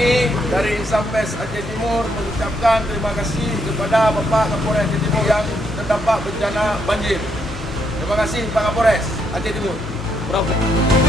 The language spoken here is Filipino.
Kami dari Insampes Aceh Timur mengucapkan terima kasih kepada Bapak Kapolres Aceh Timur yang terdampak bencana banjir. Terima kasih Pak Kapolres Aceh Timur. Bravo.